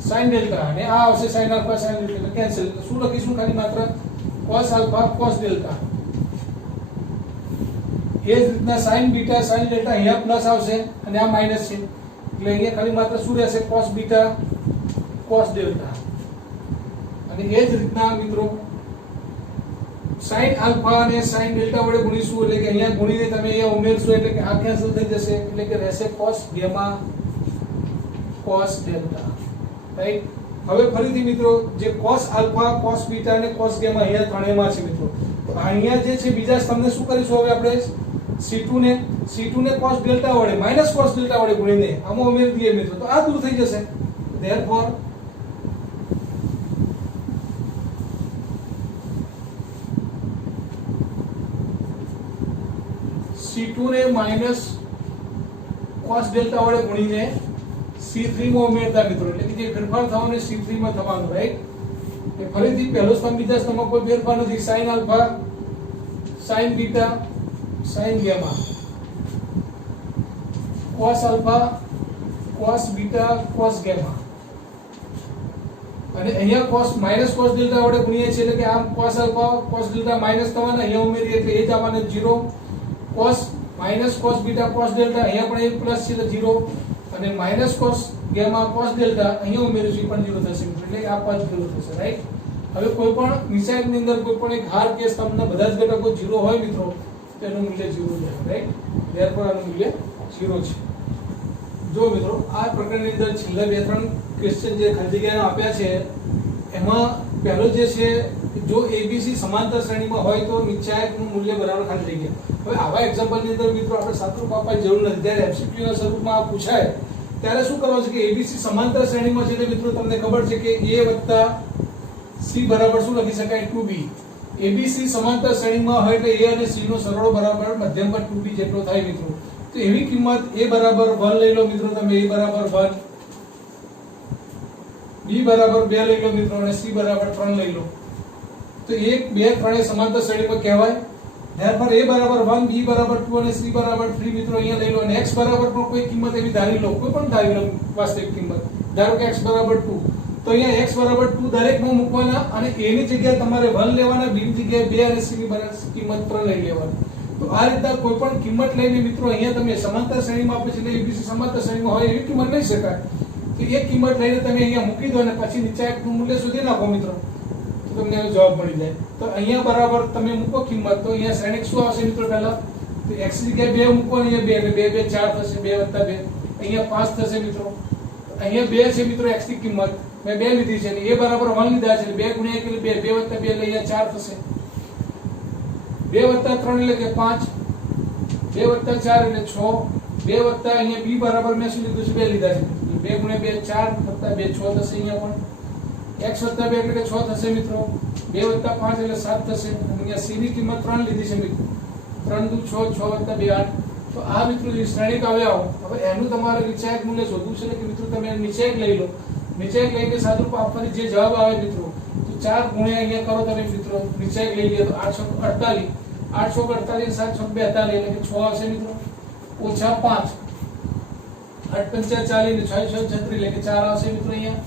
sin delta અને આ આવશે sin alpha sin delta એટલે કેન્સલ. તો શું લખીશું ખાલી માત્ર cos alpha cos delta. એ જ રીતના sin beta sin delta અહીંયા પ્લસ આવશે અને આ માઈનસ છે એટલે અહીંયા ખાલી માત્ર શું રહેશે cos beta cos delta. અને એ જ રીતના મિત્રો sin alpha અને sin delta વડે ગુણીશું એટલે કે અહીંયા ગુણીને તમે અહીંયા ઉમેરશો એટલે કે આ કેન્સલ થઈ જશે એટલે કે રહેશે cos gamma cos delta, right? હવે ફરીથી મિત્રો જે cos alpha cos beta અને cos gamma અહીંયા ત્રણેયમાં છે મિત્રો. તો અહીંયા જે છે બીજા સ્તંભને શું કરીશું હવે આપણે C2 ને cos delta વડે minus cos delta વડે ગુણીને આમાં ઉમેરી દઈએ મિત્રો, તો આ દૂર થઈ જશે. therefore C2 ને માઈનસ cos delta વડે ગુણીને C3 માં ઉમેરતા મિત્રો, એટલે કે જે ફેરફાર થવાનો C3 માં થવાનું, રાઈટ? એ ફરીથી પહેલો સ્તંભ બીજા સ્તંભમાં કોઈ ફેરફાર નથી. sin alpha sin beta sin gamma cos alpha cos beta cos gamma, અને અહીંયા cos minus cos delta વડે ગુણીએ છીએ એટલે કે આમ cos alpha cos delta minus થવાના, અહીંયા ઉમેરીએ એટલે એ જ આવવાને 0. cos minus cos beta cos delta અહીંયા પણ એ પ્લસ છે એટલે 0, અને minus cos gamma cos delta અહીંયા ઉમેરીશું પણ 0 થશે મિત્રો, એટલે આ પદ 0 થશે, રાઈટ? હવે કોઈ પણ નિશાનની અંદર કોઈ પણ એક હાર કે સ્તંભના બધા જ ઘટકો 0 હોય મિત્રો તો એનું મૂલ્ય 0 છે, રાઈટ? therefore આનું મૂલ્ય 0 છે. જો મિત્રો આ પ્રકરણની અંદર છેલ્લા 2-3 ક્વેશ્ચન જે ખાલી જગ્યાના આપ્યા છે એમાં પહેલો જે છે જો ABC સમાંતર શ્રેણીમાં હોય તો નિશ્ચાયકનું મૂલ્ય બરાબર ખાલી જગ્યા. હવે આવા એક્ઝામ્પલની અંદર મિત્રો આપણે સાતરૂપ આપવાની જરૂર નથી. જ્યારે MCQ ના સ્વરૂપમાં આ પૂછાય ત્યારે શું કરવાનું છે કે ABC સમાંતર શ્રેણીમાં છે એટલે મિત્રો તમને ખબર છે કે A વત્તા C બરાબર શું લખી શકાય 2B. ABC સમાંતર શ્રેણીમાં હોય એટલે A અને C નો સરવાળો બરાબર મધ્યમ પર 2B જેટલો થાય મિત્રો. તો એવી કિંમત A બરાબર 1 લઈ લો મિત્રો, તમે A બરાબર 1, B બરાબર 2 લઈ લો મિત્રો અને C બરાબર 3 લઈ લો. તો 1 2 3 એ સમાંતર શ્રેણીમાં કહેવાય. therefore A બરાબર 1, B બરાબર 2 અને C બરાબર 3 મિત્રો અહીંયા લઈ લો. અને X બરાબર પણ કોઈ કિંમત એવી ધારી લો, કોઈ પણ ધારી લો વાસ્તવિક કિંમત. ધારો કે X બરાબર 2, તો અહીંયા X બરાબર 2 દરેકમાં મૂકવાના અને A ની જગ્યાએ તમારે 1 લેવાના, B ની જગ્યાએ 2 અને C ની બરાબર કિંમત 3 લઈ લેવાની. તો આ રીતના કોઈ પણ કિંમત લઈને મિત્રો અહીંયા તમે સમાંતર શ્રેણીમાં આપે છે એટલે ABC સમાંતર શ્રેણીમાં હોય એવી કિંમત લઈ શકાય. તો એક કિંમત લઈને તમે અહીંયા મૂકી દો અને પછી નિશ્ચાયકનું મૂલ્ય શોધી નાખો મિત્રો, તો તમને એનો જવાબ મળી જાય. તો અહીંયા બરાબર તમે મૂકો કિંમત, તો અહીંયા શ્રેણિક શું આવશે મિત્રો? પહેલા તો x ની જગ્યાએ 2 મૂકો, અહીંયા 2 એટલે 2 2 4 થશે, 2 + 2 અહીંયા 5 થશે મિત્રો. અહીંયા 2 છે મિત્રો x ની કિંમત, મેં 2 લીધી છે અને A બરાબર 1 લીધા છે એટલે 2 × 1 એટલે 2 2 + 2 એટલે અહીંયા 4 થશે. 2 + 3 એટલે કે 5, 2 + 4 એટલે 6, 2 વત્તા અહીંયા B બરાબર મેં શું લીધું છે? 2 લીધા છે. 2 × 2 4 + 2 6 થશે. અહીંયા પણ x + 2 એટલે કે 6 થશે મિત્રો. 2 + 5 એટલે 7 થશે. અહીંયા C ની કિંમત 3 લીધી છે મિત્રો. 3 × 6 6 + 2 8. તો આ મિત્રો જે શ્રેણિક આવ્યા હવે એનું તમારે નિશ્ચાયક મૂલ્ય શોધવું છે કે મિત્રો તમે નિશ્ચાયક લઈ લો. નિશ્ચાયક લઈને સાદુરૂપ આપવાની જે જવાબ આવે મિત્રો તો 4 ગુણ્યા અહીંયા કરો તમે મિત્રો, નિશ્ચાયક લઈ લે તો 848, 848 7 6 42 એટલે કે 6 આવશે મિત્રો. ઓછા 5, 8 × 5 40 ને 6 6 36 એટલે કે 4 આવશે મિત્રો અહીંયા.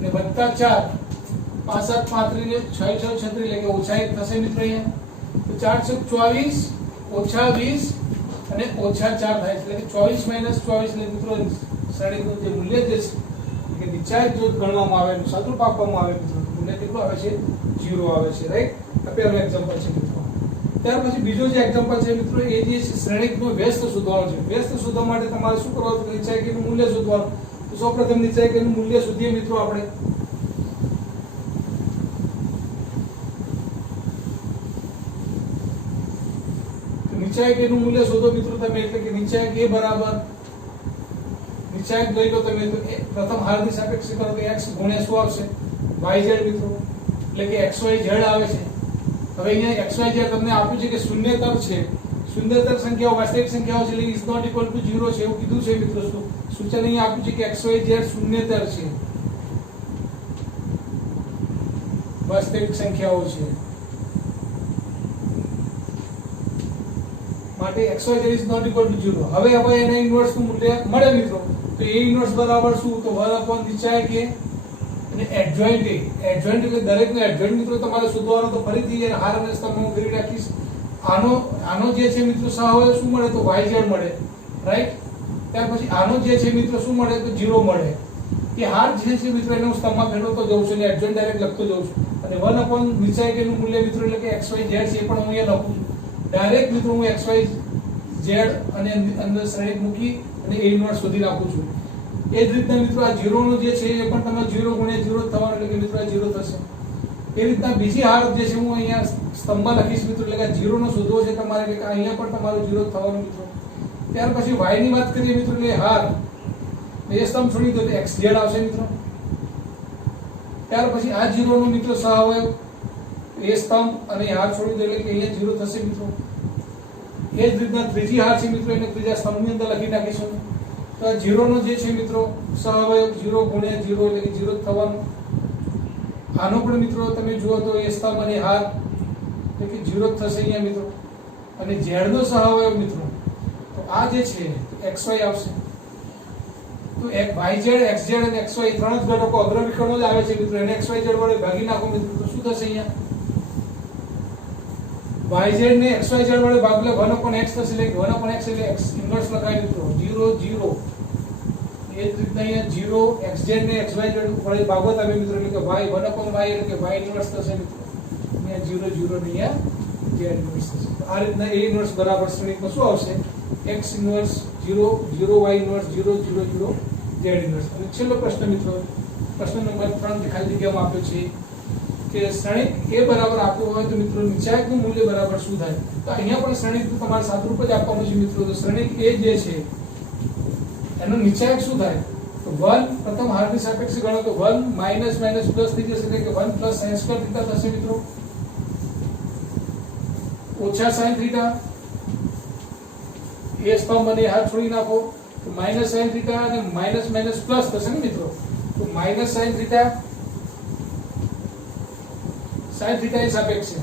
ને વત્તા 4, 5 7 35 ને 6 6 36 એટલે કે ઓછા 1 થશે મિત્રો અહીંયા. તો 4 6 24 ઓછા 20 અને ઓછા 4 થાય એટલે કે 24 માઇનસ 24 એટલે મિત્રો શ્રેણીકનું જે મૂલ્ય જે છે કે નિચાયક જો ગણવામાં આવે એનું સાદુરૂપ આપવામાં આવે મિત્રો મૂલ્ય કેટલું આવે છે 0 આવે છે રાઈટ આ પહેલું એક્ઝામ્પલ છે મિત્રો ત્યાર પછી બીજો જે એક્ઝામ્પલ છે મિત્રો એ જે છે શ્રેણીકનો વ્યસ્ત શોધવાનો છે વ્યસ્ત શોધવા માટે તમારે શું કરવાનું છે નિચાયકનું મૂલ્ય શોધવાનું તો સૌપ્રથમ નિચાયકનું મૂલ્ય શોધીએ મિત્રો આપણે નિચાયકનું મૂલ્ય શોધો મિત્રો તમે એટલે કે નિચાયક a બરાબર નિચાયક લઈ લો તમે તો પ્રથમ હારની સાપેક્ષે કરો તો x ગુણ્યા શું આવશે yz મિત્રો એટલે કે xyz આવે છે હવે અહીંયા xyz તમને આપ્યું છે કે શૂન્યતર છે શૂન્યતર સંખ્યાઓ વાસ્તવિક સંખ્યાઓ છે એટલે ઇઝ નોટ ઇક્વલ ટુ 0 છે એવું કીધું છે મિત્રો સૂચન અહીંયા આપ્યું છે કે xyz શૂન્યતર છે વાસ્તવિક સંખ્યાઓ છે માટે xyz is not equal to 0 હવે એના ઇન્વર્સ નું મૂલ્ય મળે મિત્રો તો a ઇન્વર્સ બરાબર શું તો 1 upon નિચાયક a અને એડજોઇન્ટ એટલે દરેકનો એડજોઇન્ટ મિત્રો તમારે શોધવાનો તો ફરીથી એ હાર અને સ્તંભ હું કરી રાખીશ આનો જે છે મિત્રો સહાયક શું મળે તો yz મળે રાઈટ ત્યાર પછી આનો જે છે મિત્રો શું મળે તો 0 મળે કે હાર જે છે મિત્રો એને હું સ્તંભમાં ફેરવતો જઉં છું અને એડજોઇન્ટ ડાયરેક્ટ લખતો જઉં છું અને 1 upon નિચાયક નું મૂલ્ય મિત્રો એટલે કે xyz છે એ પણ હું અહીંયા લખું છું ડાયરેક્ટ મિત્રો હું xyz અને અંદર શ્રેણિક મૂકી અને a ઇન્વર્સ શોધી નાખું છું એ જ રીતના મિત્રો આ 0 નો જે છે એ પણ તમારે 0 ગુણ્યા 0 થવાનું એટલે કે મિત્રો આ 0 થશે એ રીતના બીજી હાર જે છે હું અહીંયા સ્તંભમાં લખીશ મિત્રો એટલે કે 0 નો શોધવો છે તમારે એટલે કે અહીંયા પણ તમારો 0 થવાનું મિત્રો ત્યાર પછી y ની વાત કરીએ મિત્રો એટલે હાર એ સ્તંભ છોડી દો તો xz આવશે મિત્રો ત્યાર પછી આ 0 નો મિત્રો સહાયક એ સ્તંભ અને હાર છોડી દો એટલે કે અહીંયા 0 થશે મિત્રો એ જ રીતના ત્રીજી હાર છે મિત્રો એને ત્રીજા સ્તંભની અંદર લખી નાખીશું તો આ 0 નો જે છે મિત્રો સહાયક 0 ગુણ્યા 0 એટલે કે 0 થવાનું આનો પણ મિત્રો તમે જુઓ તો એ સ્તંભ અને હાર એટલે કે 0 થશે અહીંયા મિત્રો અને z નો સહાયક મિત્રો તો આ જે છે xy આવશે તો એક yz xz અને xy ત્રણ જ ઘટકો અગ્રવિકર્ણો જ આવે છે મિત્રો એને xyz વડે ભાગી નાખો મિત્રો તો શું થશે અહીંયા yz ને xyz વડે ભાગલે 1/x થશે એટલે 1/x એટલે x ઇન્વર્સ લખાય મિત્રો 0 0 એ જ રીતે અહીંયા 0 xz ને xyz વડે ભાગો તમે મિત્રો એટલે કે y 1/y એટલે કે y ઇન્વર્સ થશે મિત્રો અહીંયા 0 0 ને અહીંયા z ઇન્વર્સ થશે તો આ રીતના a ઇન્વર્સ બરાબર શ્રેણીમાં શું આવશે x inverse 0 0 y inverse 0 0 0 z inverse અને છેલ્લો પ્રશ્ન મિત્રો પ્રશ્ન નંબર 3 જે ખાલી જગ્યામાં આપ્યો છે કે શ્રેણિક a બરાબર આપ્યો હોય તો મિત્રો નિચાયકનું મૂલ્ય બરાબર શું થાય તો અહીંયા પણ શ્રેણિકનું તમારે સાદુરૂપ જ આપવાનું છે મિત્રો તો શ્રેણિક a જે છે એનો નિચાયક શું થાય તો 1 પ્રથમ હારની સાપેક્ષે ગણો તો 1 માઈનસ માઈનસ પ્લસ થઈ જશે એટલે કે 1 પ્લસ sin સ્ક્વેર થીટા થશે મિત્રો ઓછા sin થીટા એ સ્તંભ અને હાર છોડી નાખો તો માઈનસ sin થીટા અને માઈનસ માઈનસ પ્લસ થશે ને મિત્રો તો minus sin theta sin theta એ સાપેક્ષે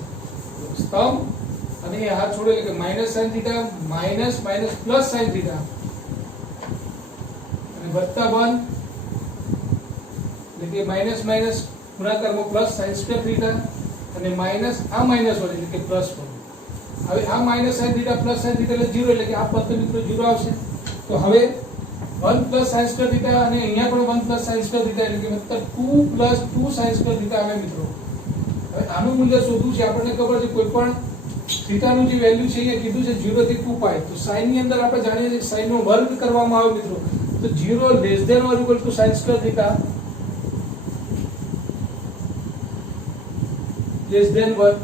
સ્તંભ અને એ હાર છોડે એટલે કે minus sin theta minus minus plus sin theta અને વત્તા 1 એટલે કે માઈનસ માઈનસ ગુણાકારમાં પ્લસ sin સ્ક્વેર થીટા અને માઈનસ આ માઈનસ 1 એટલે કે પ્લસ 1 હવે આ minus sin theta plus sin theta એટલે 0 એટલે કે આ પદ મિત્રો 0 આવશે તો હવે 1 પ્લસ sin સ્ક્વેર થીટા અને અહીંયા પણ 1 પ્લસ sin સ્ક્વેર થીટા એટલે કે મતલબ 2 પ્લસ 2 sin સ્ક્વેર થીટા આવે મિત્રો હવે આનું મૂલ્ય શોધવું છે આપણને ખબર છે કોઈ પણ થીટાનું જે વેલ્યુ છે એ કીધું છે 0 થી 2π તો sin ની અંદર આપણે જાણીએ છીએ sin નો વર્ગ કરવામાં આવે મિત્રો તો 0 less than or equal to sin square theta less than 1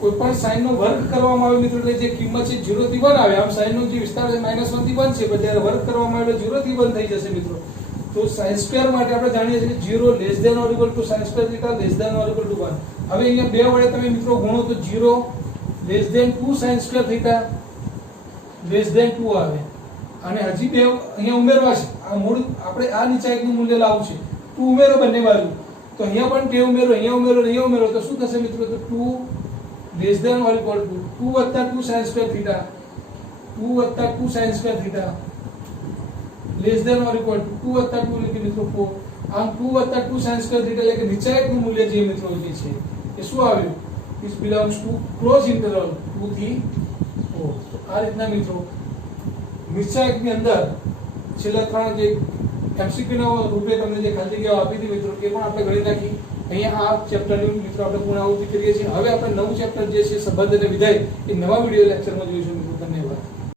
કોઈ પણ sin નો વર્ગ કરવામાં આવે મિત્રો એટલે જે કિંમત છે 0 થી 1 આવે આમ sin નો જે વિસ્તાર છે -1 થી 1 છે પણ જ્યારે વર્ગ કરવામાં આવે એટલે 0 થી 1 થઈ જશે મિત્રો તો sin સ્ક્વેર માટે આપણે જાણીએ છીએ કે 0 less than or equal to sin square theta less than or equal to 1 હવે અહીંયા બે વડે તમે મિત્રો ગુણો તો 0 less than 2 sin square theta less than 2 આવે અને હજી બે અહીંયા ઉમેરવા છે આ મૂળ આપણે આ નિચાયકનું મૂલ્ય લાવવું છે 2 ઉમેરો બંને બાજુ તો અહીંયા પણ 2 ઉમેરો અહીંયા ઉમેરો તો શું થશે મિત્રો તો 2 less than or equal to 2 + 2 sin square theta 2 + 2 sin square theta less than or equal to 2 + 2 એટલે કે મિત્રો 4 આમ 2 + 2 sin સ્ક્વેર થીટા એટલે કે નિચાયકનું મૂલ્ય જે મિત્રો જે છે એ શું આવ્યું it belongs to close interval 2 થી તો આ રીતના મિત્રો નિશ્ચયકની અંદર છેલ્લા 3 જે MCQ ના રૂપે તમને જે ખાલી જગ્યાઓ આપી હતી મિત્રો એ પણ આપણે ગણી નાખી. અહીંયા આ ચેપ્ટરની મિત્રો આપણે પૂર્ણાહુતિ કરીએ છીએ. હવે આપણે નવું ચેપ્ટર જે છે સંબંધ અને વિધેય એ નવા વિડિયો લેક્ચરમાં જોઈશું મિત્રો. ધન્યવાદ.